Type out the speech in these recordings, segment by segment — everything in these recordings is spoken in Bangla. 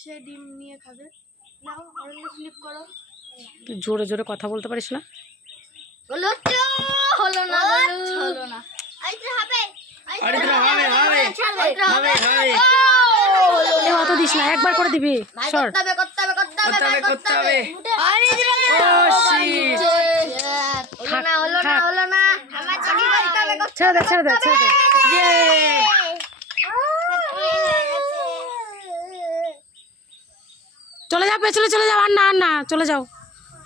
সে ডিম নিয়ে খাবে। নাও অরণ্য স্লিপ করো। তুই জোরে জোরে কথা বলতে পারিস না? হলো হলো না হলো না। আইতে হবে অত দিস না, একবার করে দিবি। সর। ছেড়ে দে ছেড়ে দে ছেড়ে দে। চলে যাও পেছনে চলে যাও, আর না আর না, চলে যাও,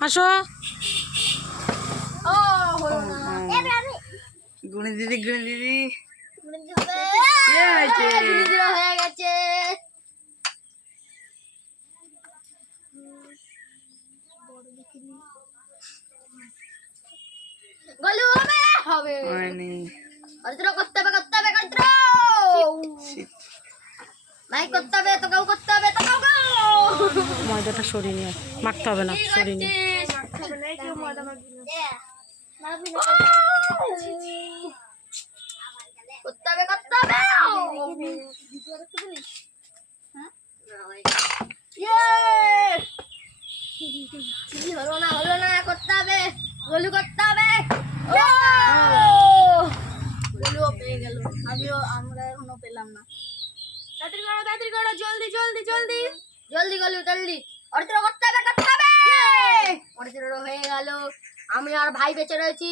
আসো। গুণী দিদি হয়ে গেছে। গলু হবে করতে হবে ভাই, করতে হবে তো কাউ করতে হবে তো কাউ। ময়দাটা সরিয়ে নিয়ে মাখতে হবে না, সরিয়ে নিয়ে। করতে হবে হলো না করতে হবে। গোলু করতে হবে। গোলুও পেয়ে গেল, আমরা এখনো পেলাম না। তাড়াতাড়ি করো জলদি গোলু জলদি। অর্ধেক করতে হবে। অর্ধেক হয়ে গেল। আমি আর ভাই বেঁচে রয়েছি।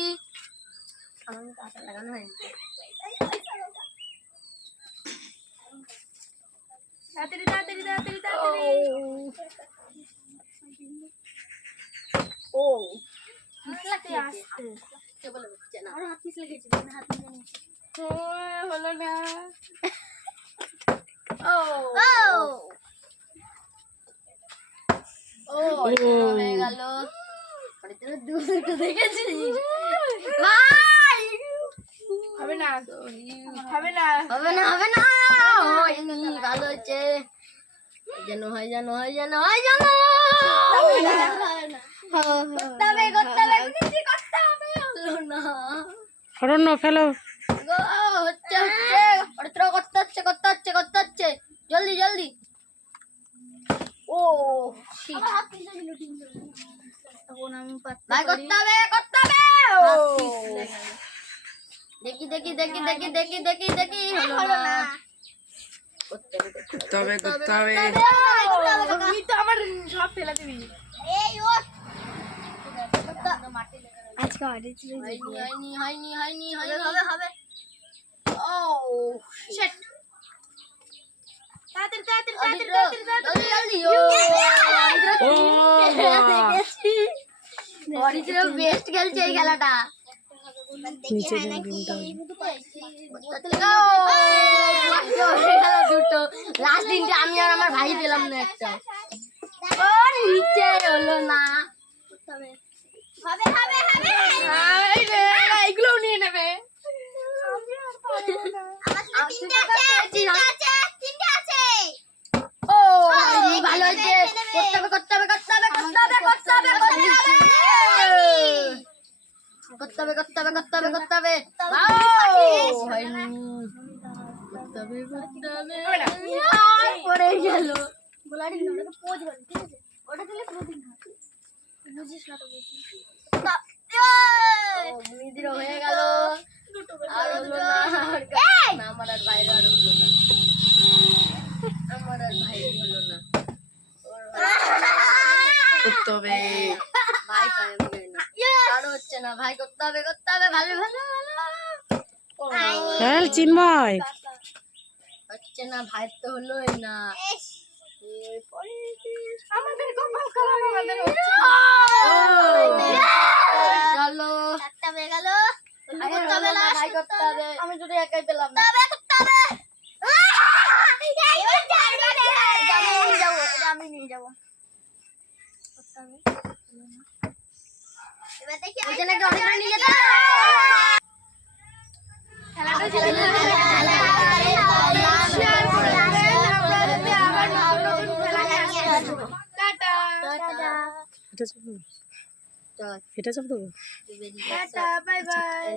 আমি কাঁটা লাগানো হয়নি। তাড়াতাড়ি ও আসতে বলে হচ্ছে না। আর হাত পিছলে গেছে, হাত নিয়ে নিয়েছি। হলো না। হয়ে গেল। দেখেছিস ভাই? হবে না ভালো হচ্ছে। যেন হয় অরণ্য ফেলো। করতে হচ্ছে জলদি। ও ভাই করতে হবে। দেখি হলো না। করতে হবে। আমার সব ফেলে দিবি। আজকে হয়নি। হবে। ও শিট। বেস্ট খেলছে এই খেলাটা। দুটো লাস্ট দিনটা আমি আর আমার ভাই পেলাম না একটা। নিচে হলো না। এগুলো নিয়ে নেবে। ভালো হয়েছে। করতে হবে। পড়ে গেল। ওটা দিলে বুঝিস না তো। হয়ে গেল। আমার আর বাইরে আর হলো না। করতে হবে ভাই আর হচ্ছে না। ভাই করতে হবে ভালো। চিন্ময় হচ্ছে না, ভাই তো হলোই না। আমাদের কপাল খারাপ। চলো করতে হবে। আমি যদি একাই পেলাম না। আমি নিয়ে যাবো। এটা চাপ দেবো। Bye bye.